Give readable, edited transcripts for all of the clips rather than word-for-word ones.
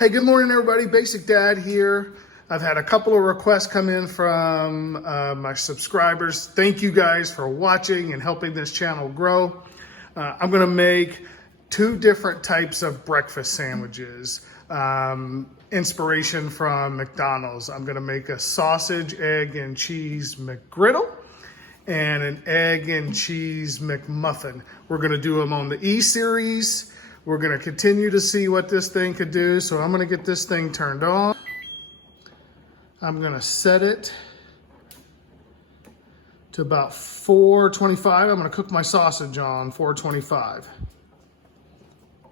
Hey, good morning, everybody. Basic Dad here. I've had a couple of requests come in from my subscribers. Thank you guys for watching and helping this channel grow. I'm going to make two different types of breakfast sandwiches. Inspiration from McDonald's. I'm going to make a sausage, egg, and cheese McGriddle and an egg and cheese McMuffin. We're going to do them on the E series. We're going to continue to see what this thing could do. So I'm going to get this thing turned on. I'm going to set it to about 425. I'm going to cook my sausage on 425.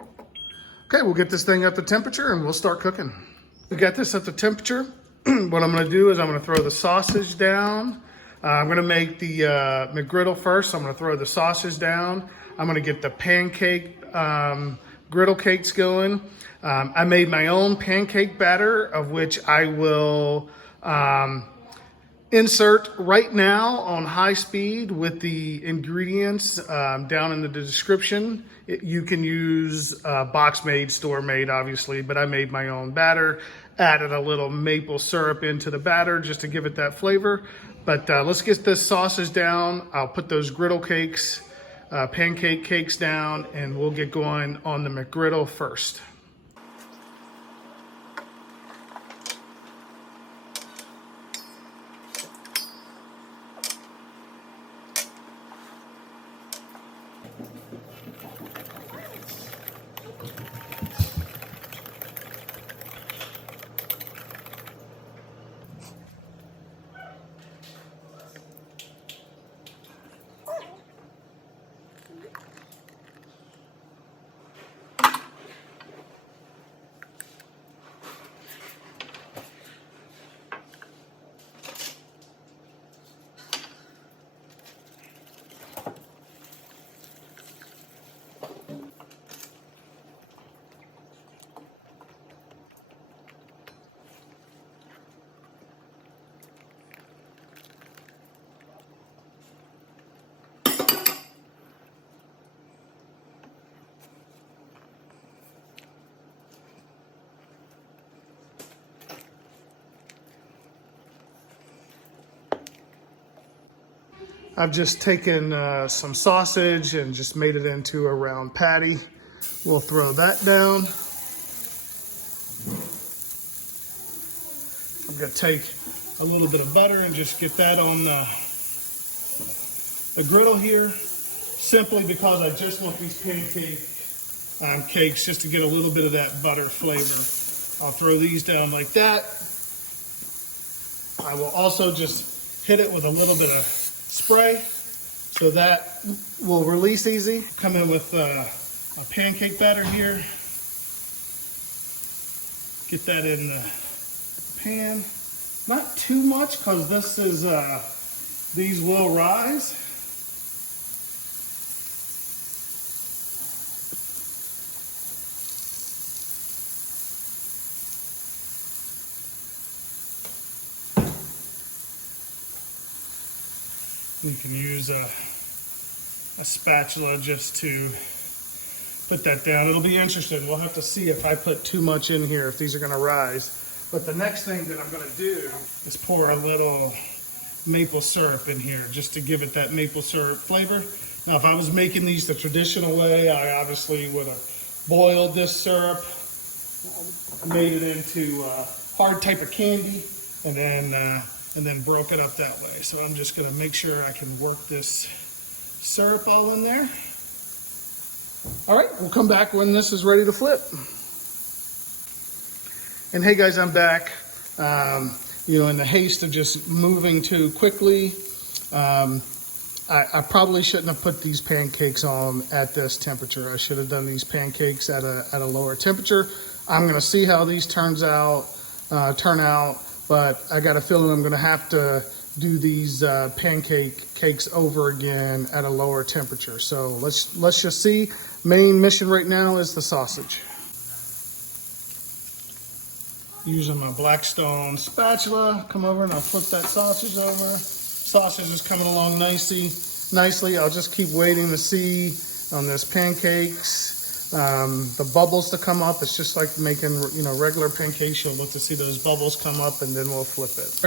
Okay, we'll get this thing at the temperature and we'll start cooking. We got this at the temperature. What I'm going to do is I'm going to throw the sausage down. I'm going to make the McGriddle first. So I'm going to throw the sausage down. I'm going to get the pancake griddle cakes going. I made my own pancake batter, of which I will insert right now on high speed with the ingredients down in the description. You can use box made, store made, obviously, but I made my own batter, added a little maple syrup into the batter just to give it that flavor. But let's get this sausage down. I'll put those griddle cakes, pancake cakes down, and we'll get going on the McGriddle first. I've just taken some sausage and just made it into a round patty. We'll throw that down. I'm going to take a little bit of butter and just get that on the griddle here, simply because I just want these pancake cakes just to get a little bit of that butter flavor. I'll throw these down like that. I will also just hit it with a little bit of spray so that will release easy. Come in with a pancake batter here. Get that in the pan. Not too much, because this is these will rise. You can use a spatula just to put that down. It'll be interesting. We'll have to see if I put too much in here, if these are going to rise. But the next thing that I'm going to do is pour a little maple syrup in here just to give it that maple syrup flavor. Now, if I was making these the traditional way, I obviously would have boiled this syrup, made it into a hard type of candy, and then broke it up that way. So I'm just going to make sure I can work this syrup all in there. All right, we'll come back when this is ready to flip. And hey guys, I'm back. In the haste of just moving too quickly, I probably shouldn't have put these pancakes on at this temperature. I should have done these pancakes at a lower temperature. I'm going to see how these turn out. But I got a feeling I'm going to have to do these pancake cakes over again at a lower temperature. So let's just see. Main mission right now is the sausage. Using my Blackstone spatula, come over and I'll flip that sausage over. Sausage is coming along nicely. I'll just keep waiting to see on this pancakes the bubbles to come up. It's just like making, you know, regular pancakes. You'll look to see those bubbles come up, and then we'll flip it.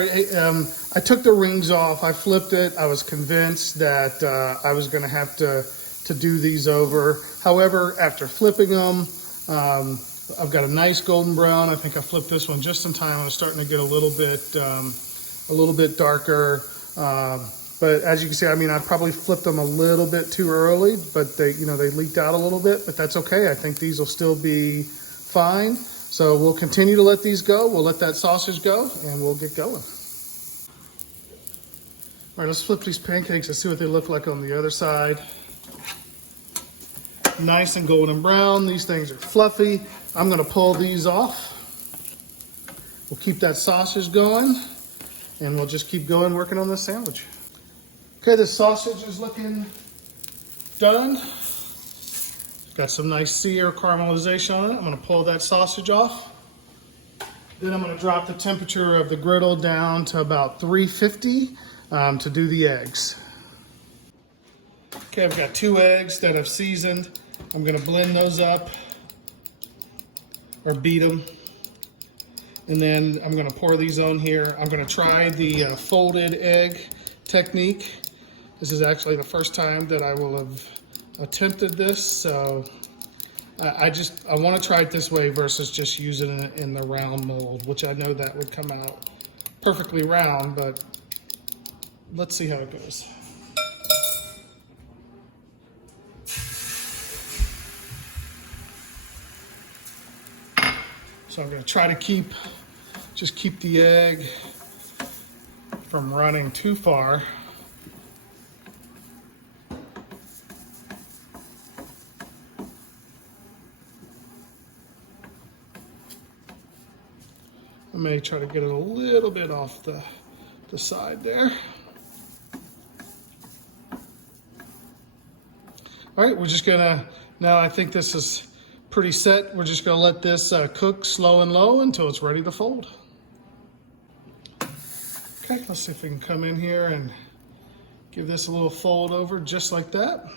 I took the rings off. I flipped it. I was convinced that I was going to have to do these over. However, after flipping them, I've got a nice golden brown. I think I flipped this one just in time. I was starting to get a little bit darker. But as you can see, I mean, I probably flipped them a little bit too early, but they leaked out a little bit, but that's okay. I think these will still be fine. So we'll continue to let these go. We'll let that sausage go, and we'll get going. All right, let's flip these pancakes and see what they look like on the other side. Nice and golden brown. These things are fluffy. I'm gonna pull these off. We'll keep that sausage going, and we'll just keep going working on this sandwich. Okay, the sausage is looking done. Got some nice sear caramelization on it. I'm gonna pull that sausage off. Then I'm gonna drop the temperature of the griddle down to about 350 to do the eggs. Okay, I've got 2 eggs that I've seasoned. I'm gonna blend those up or beat them. And then I'm gonna pour these on here. I'm gonna try the folded egg technique. This is actually the first time that I will have attempted this, so I want to try it this way versus just using it in the round mold, which I know that would come out perfectly round, but let's see how it goes. So I'm going to try to just keep the egg from running too far. I may try to get it a little bit off the side there. All right, we're just gonna, now I think this is pretty set. We're just gonna let this cook slow and low until it's ready to fold. Okay, let's see if we can come in here and give this a little fold over just like that.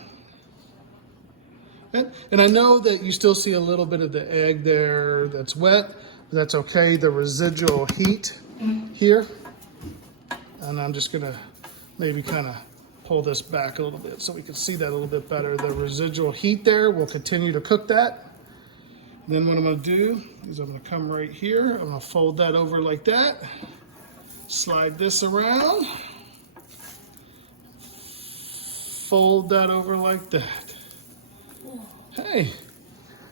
And I know that you still see a little bit of the egg there that's wet. That's okay, the residual heat here. And I'm just gonna maybe kind of pull this back a little bit so we can see that a little bit better. The residual heat there, we'll continue to cook that. And then what I'm gonna do is I'm gonna come right here. I'm gonna fold that over like that. Slide this around. Fold that over like that. Hey.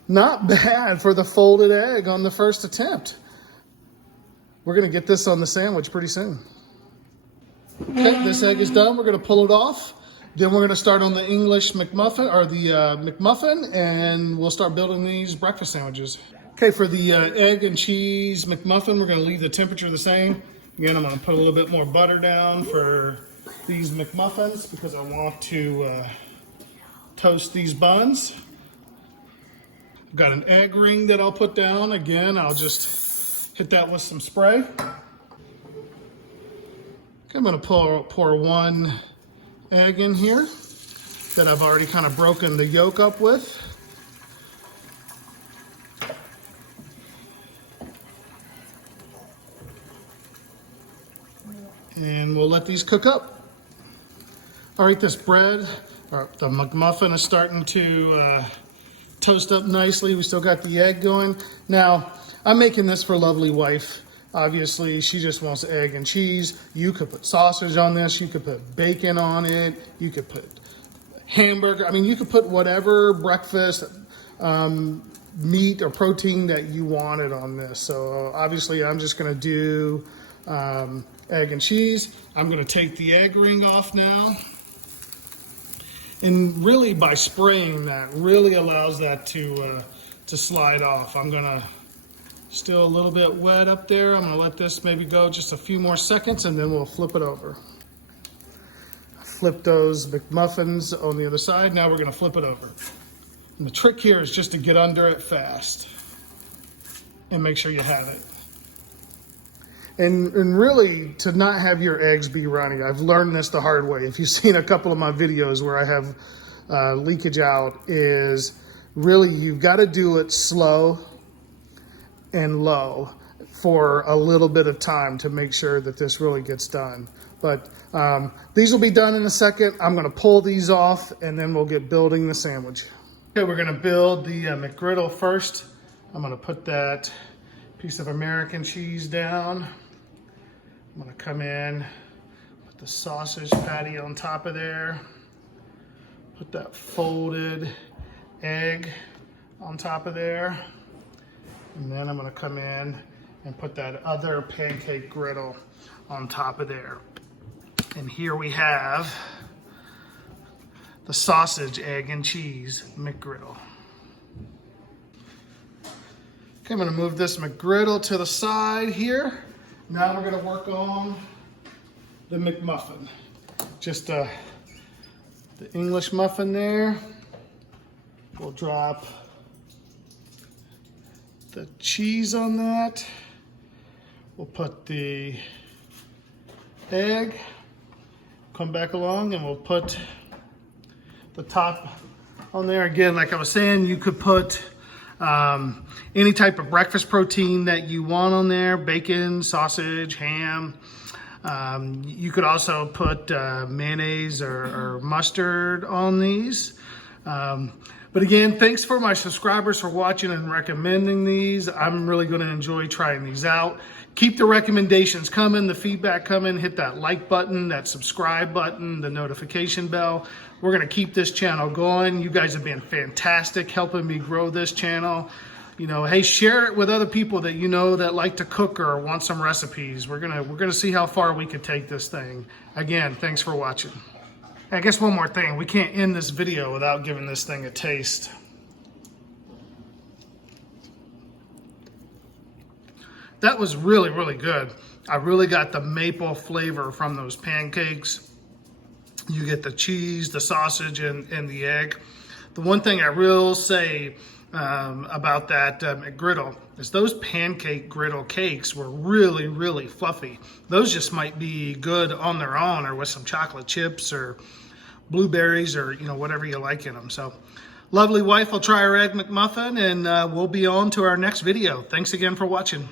Not bad for the folded egg on the first attempt. We're gonna get this on the sandwich pretty soon. Okay, this egg is done. We're gonna pull it off. Then we're gonna start on the English McMuffin, or the McMuffin, and we'll start building these breakfast sandwiches. Okay, for the egg and cheese McMuffin, we're gonna leave the temperature the same. Again, I'm gonna put a little bit more butter down for these McMuffins because I want to toast these buns. I've got an egg ring that I'll put down. Again, I'll just hit that with some spray. Okay, I'm gonna pour 1 egg in here that I've already kind of broken the yolk up with. And we'll let these cook up. All right, this bread, or the McMuffin, is starting to toast up nicely. We still got the egg going. Now, I'm making this for lovely wife. Obviously, she just wants egg and cheese. You could put sausage on this. You could put bacon on it. You could put hamburger. I mean, you could put whatever breakfast meat or protein that you wanted on this. So obviously, I'm just gonna do egg and cheese. I'm gonna take the egg ring off now. And really, by spraying that, really allows that to slide off. I'm gonna still a little bit wet up there. I'm gonna let this maybe go just a few more seconds, and then we'll flip it over. Flip those McMuffins on the other side. Now we're gonna flip it over. And the trick here is just to get under it fast and make sure you have it. And really, to not have your eggs be runny. I've learned this the hard way. If you've seen a couple of my videos where I have leakage out, is Really, you've got to do it slow and low for a little bit of time to make sure that this really gets done. But these will be done in a second. I'm gonna pull these off and then we'll get building the sandwich. Okay, we're gonna build the McGriddle first. I'm gonna put that piece of American cheese down. I'm gonna come in, put the sausage patty on top of there, put that folded egg on top of there, and then I'm gonna come in and put that other pancake griddle on top of there. And here we have the sausage, egg, and cheese McGriddle. Okay, I'm gonna move this McGriddle to the side here. Now we're gonna work on the McMuffin. Just the English muffin there. We'll drop the cheese on that. We'll put the egg, come back along, and we'll put the top on there. Again, like I was saying, you could put any type of breakfast protein that you want on there, bacon, sausage, ham. You could also put mayonnaise or mustard on these. But again, thanks for my subscribers for watching and recommending these. I'm really gonna enjoy trying these out. Keep the recommendations coming, the feedback coming. Hit that like button, that subscribe button, the notification bell. We're gonna keep this channel going. You guys have been fantastic helping me grow this channel. You know, hey, share it with other people that you know that like to cook or want some recipes. We're gonna see how far we can take this thing. Again, thanks for watching. I guess one more thing, we can't end this video without giving this thing a taste. That was really, really good. I really got the maple flavor from those pancakes. You get the cheese, the sausage, and the egg. The one thing I will say about that McGriddle is those pancake griddle cakes were really, really fluffy. Those just might be good on their own or with some chocolate chips or blueberries or, you know, whatever you like in them. So, lovely wife will try her egg McMuffin, and we'll be on to our next video. Thanks again for watching.